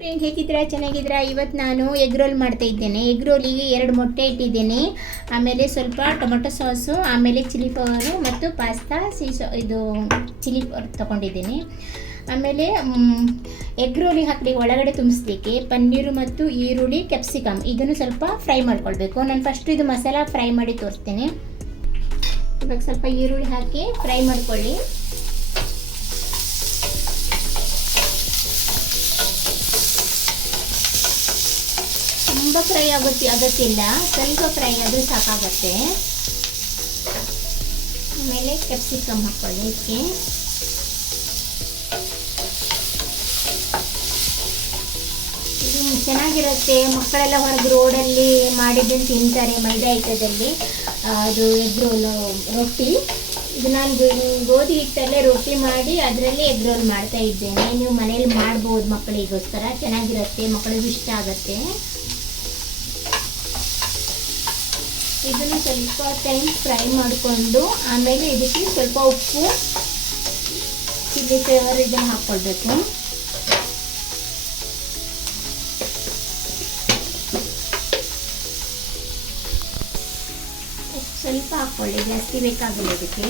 Friend ಹೇಗಿದ್ದೀರಾ? ಚೆನ್ನಾಗಿದ್ದೀರಾ? ಇವತ್ತು ನಾನು ಎಗ್ ರೋಲ್ ಮಾಡ್ತಾ ಇದ್ದೇನೆ. ಎಗ್ ರೋಲಿಗೆ 2 ಮೊಟ್ಟೆ ಇಟ್ಟಿದ್ದೇನೆ, ಆಮೇಲೆ ಸ್ವಲ್ಪ ಟೊಮೆಟೊ ಸಾಸು, ಆಮೇಲೆ ಚಿಲ್ಲಿ ಪೌಡರು ಮತ್ತು ಪಾಸ್ತಾ ಇದು ಚಿಲ್ಲಿ ಪೌಡರ್ ತೊಗೊಂಡಿದ್ದೀನಿ. ಆಮೇಲೆ ಎಗ್ ರೋಲಿಗೆ ಹಾಕಿ ಒಳಗಡೆ ತುಂಬಿಸ್ಲಿಕ್ಕೆ ಪನ್ನೀರು ಮತ್ತು ಈರುಳ್ಳಿ, ಕ್ಯಾಪ್ಸಿಕಮ್ ಇದನ್ನು ಸ್ವಲ್ಪ ಫ್ರೈ ಮಾಡ್ಕೊಳ್ಬೇಕು. ನಾನು ಫಸ್ಟ್ ಇದು ಮಸಾಲ ಫ್ರೈ ಮಾಡಿ ತೋರಿಸ್ತೇನೆ. ಇವಾಗ ಸ್ವಲ್ಪ ಈರುಳ್ಳಿ ಹಾಕಿ ಫ್ರೈ ಮಾಡ್ಕೊಳ್ಳಿ. ತುಂಬ ಫ್ರೈ ಆಗುತ್ತಿಲ್ಲ, ಸ್ವಲ್ಪ ಫ್ರೈ ಆದರೂ ಸಾಕಾಗತ್ತೆ. ಆಮೇಲೆ ಕ್ಯಾಪ್ಸಿಕಮ್ ಹಾಕ್ಕೊಳ್ಳಿ. ಇದಕ್ಕೆ ಇದು ಚೆನ್ನಾಗಿರುತ್ತೆ. ಮಕ್ಕಳೆಲ್ಲ ಹೊರಗೆ ರೋಡಲ್ಲಿ ಮಾಡಿದ್ದನ್ನು ತಿಂತಾರೆ, ಮೈದಾ ಹಿಟ್ಟದಲ್ಲಿ. ಅದು ಎಗ್ ರೋಲ್ ರೊಟ್ಟಿ. ಇದು ನಾನು ಗೋಧಿ ಹಿಟ್ಟಲ್ಲೇ ರೊಟ್ಟಿ ಮಾಡಿ ಅದರಲ್ಲಿ ಎಗ್ ರೋಲ್ ಮಾಡ್ತಾ ಇದ್ದೇನೆ. ನೀವು ಮನೇಲಿ ಮಾಡ್ಬೋದು, ಮಕ್ಕಳಿಗೋಸ್ಕರ ಚೆನ್ನಾಗಿರುತ್ತೆ, ಮಕ್ಕಳಿಗೂ ಇಷ್ಟ ಆಗುತ್ತೆ. ಇದನ್ನು ಸ್ವಲ್ಪ ಟೈಮ್ ಫ್ರೈ ಮಾಡಿಕೊಂಡು ಆಮೇಲೆ ಇದಕ್ಕೆ ಸ್ವಲ್ಪ ಉಪ್ಪು, ಚಿಲ್ಲಿ ಫ್ಲೇವರ್ ಇದನ್ನು ಹಾಕ್ಕೊಳ್ಬೇಕು. ಸ್ವಲ್ಪ ಹಾಕ್ಕೊಳ್ಳಿ, ಜಾಸ್ತಿ ಬೇಕಾಗಿಲ್ಲ ಇದಕ್ಕೆ.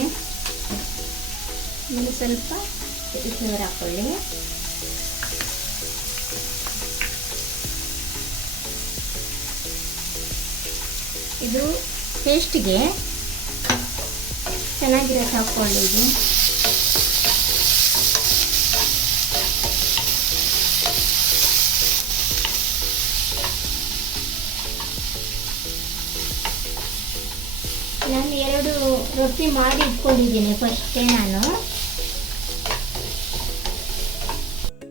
ಆಮೇಲೆ ಸ್ವಲ್ಪ ಚಿಲ್ಲಿ ಫ್ಲೇವರ್ ಹಾಕ್ಕೊಳ್ಳಿ. ಇದು ಟೇಸ್ಟಿಗೆ ಚೆನ್ನಾಗಿರುತ್ತೆ, ಹಾಕ್ಕೊಳ್ಳಿ. ಇದು ನಾನು 2 ರೊಟ್ಟಿ ಮಾಡಿ ಇಟ್ಕೊಂಡಿದ್ದೀನಿ ಫಸ್ಟೇ ನಾನು.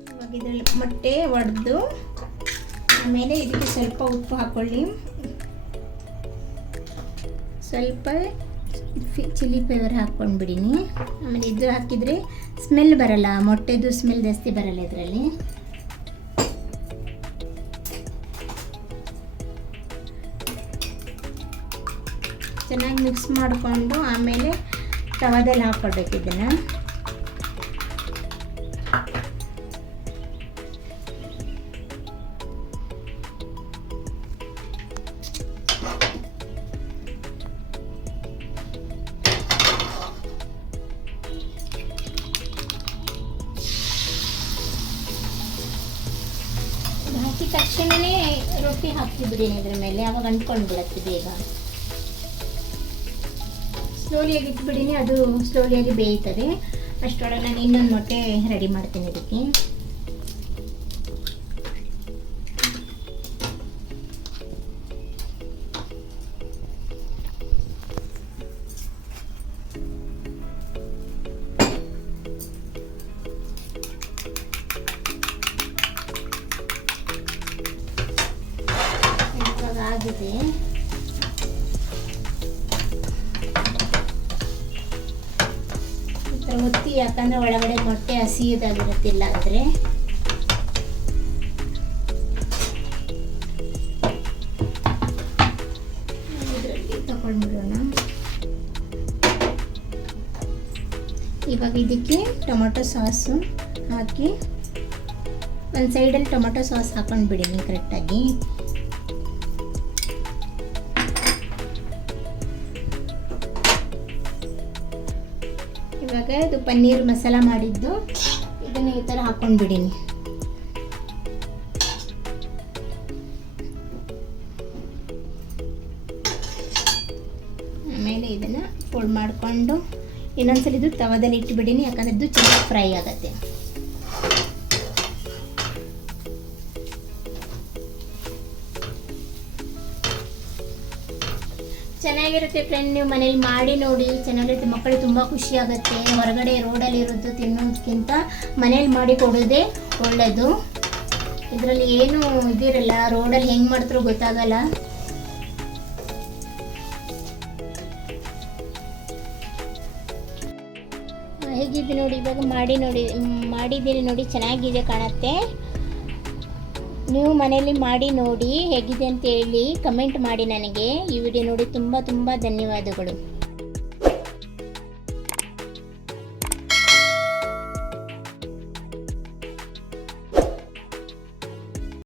ಇವಾಗ ಇದರಲ್ಲಿ ಮೊಟ್ಟೆ ಒಡೆದು ಆಮೇಲೆ ಇದಕ್ಕೆ ಸ್ವಲ್ಪ ಉಪ್ಪು ಹಾಕ್ಕೊಳ್ಳಿ, ಸ್ವಲ್ಪ ಚಿಲ್ಲಿ ಫ್ಲೇವರ್ ಹಾಕ್ಕೊಂಡ್ಬಿಡಿನಿ. ಆಮೇಲೆ ಇದು ಹಾಕಿದರೆ ಸ್ಮೆಲ್ ಬರಲ್ಲ, ಮೊಟ್ಟೆದು ಸ್ಮೆಲ್ ಜಾಸ್ತಿ ಬರಲ್ಲ ಇದರಲ್ಲಿ. ಚೆನ್ನಾಗಿ ಮಿಕ್ಸ್ ಮಾಡಿಕೊಂಡು ಆಮೇಲೆ ತವಾದಲ್ಲಿ ಹಾಕ್ಕೊಳ್ಬೇಕು ಇದನ್ನು. ಹಾಕಿ ತಕ್ಷಣವೇ ರೊಟ್ಟಿ ಹಾಕ್ತಿಬಿಡಿ ಇದ್ರ ಮೇಲೆ, ಆವಾಗ ಅಂಟ್ಕೊಂಡು ಬಿಡುತ್ತೆ ಬೇಗ. ಸ್ಲೋಲಿಯಾಗಿ ಇಟ್ಬಿಡಿನಿ, ಅದು ಸ್ಲೋಲಿಯಾಗಿ ಬೇಯ್ತದೆ. ಅಷ್ಟರೊಳಗೆ ನಾನು ಇನ್ನೊಂದು ಮೊಟ್ಟೆ ರೆಡಿ ಮಾಡ್ತೀನಿ ಇದಕ್ಕೆ. ಆಗಿದೆ, ಈ ಥರ ಒತ್ತಿ, ಯಾಕಂದರೆ ಒಳಗಡೆ ಮೊಟ್ಟೆ ಹಸಿದಾಗಿರುತ್ತಿಲ್ಲ ಆದರೆ. ಇದರಲ್ಲಿ ತಗೊಂಡ್ಬಿಡೋಣ. ಇವಾಗ ಇದಕ್ಕೆ ಟೊಮೆಟೊ ಸಾಸು ಹಾಕಿ ಒಂದು ಸೈಡಲ್ಲಿ ಟೊಮೆಟೊ ಸಾಸ್ ಹಾಕೊಂಡು ಬಿಡಿನಿ ಕರೆಕ್ಟಾಗಿ. ಇವಾಗ ಇದು ಪನ್ನೀರ್ ಮಸಾಲ ಮಾಡಿದ್ದು ಇದನ್ನು ಈ ಥರ ಹಾಕ್ಕೊಂಡು ಬಿಡಿನಿ. ಆಮೇಲೆ ಇದನ್ನು ಫೋಲ್ಡ್ ಮಾಡಿಕೊಂಡು ಇನ್ನೊಂದ್ಸಲ ಇದು ತವದಲ್ಲಿ ಇಟ್ಟುಬಿಡಿನಿ, ಯಾಕಂದರೆ ಇದು ಚೆನ್ನಾಗಿ ಫ್ರೈ ಆಗುತ್ತೆ. ಚೆನ್ನಾಗಿರುತ್ತೆ ಫ್ರೆಂಡ್, ನೀವು ಮನೇಲಿ ಮಾಡಿ ನೋಡಿ, ಚೆನ್ನಾಗಿರುತ್ತೆ. ಮಕ್ಕಳಿಗೆ ತುಂಬ ಖುಷಿ ಆಗುತ್ತೆ. ಹೊರಗಡೆ ರೋಡಲ್ಲಿ ಇರೋದು ತಿನ್ನೋದಕ್ಕಿಂತ ಮನೇಲಿ ಮಾಡಿ ಕೊಡೋದೇ ಒಳ್ಳೆಯದು. ಇದರಲ್ಲಿ ಏನು ಇದಿರಲ್ಲ, ರೋಡಲ್ಲಿ ಹೆಂಗೆ ಮಾಡ್ತಾರೋ ಗೊತ್ತಾಗಲ್ಲ. ಹೇಗಿದೆ ನೋಡಿ, ಇವಾಗ ಮಾಡಿದ್ದೀನಿ ನೋಡಿ, ಚೆನ್ನಾಗಿದೆ ಕಾಣುತ್ತೆ. ನೀವು ಮನೆಯಲ್ಲಿ ಮಾಡಿ ನೋಡಿ ಹೇಗಿದೆ ಅಂತ ಹೇಳಿ ಕಮೆಂಟ್ ಮಾಡಿ ನನಗೆ. ಈ ವಿಡಿಯೋ ನೋಡಿ ತುಂಬ ಧನ್ಯವಾದಗಳು.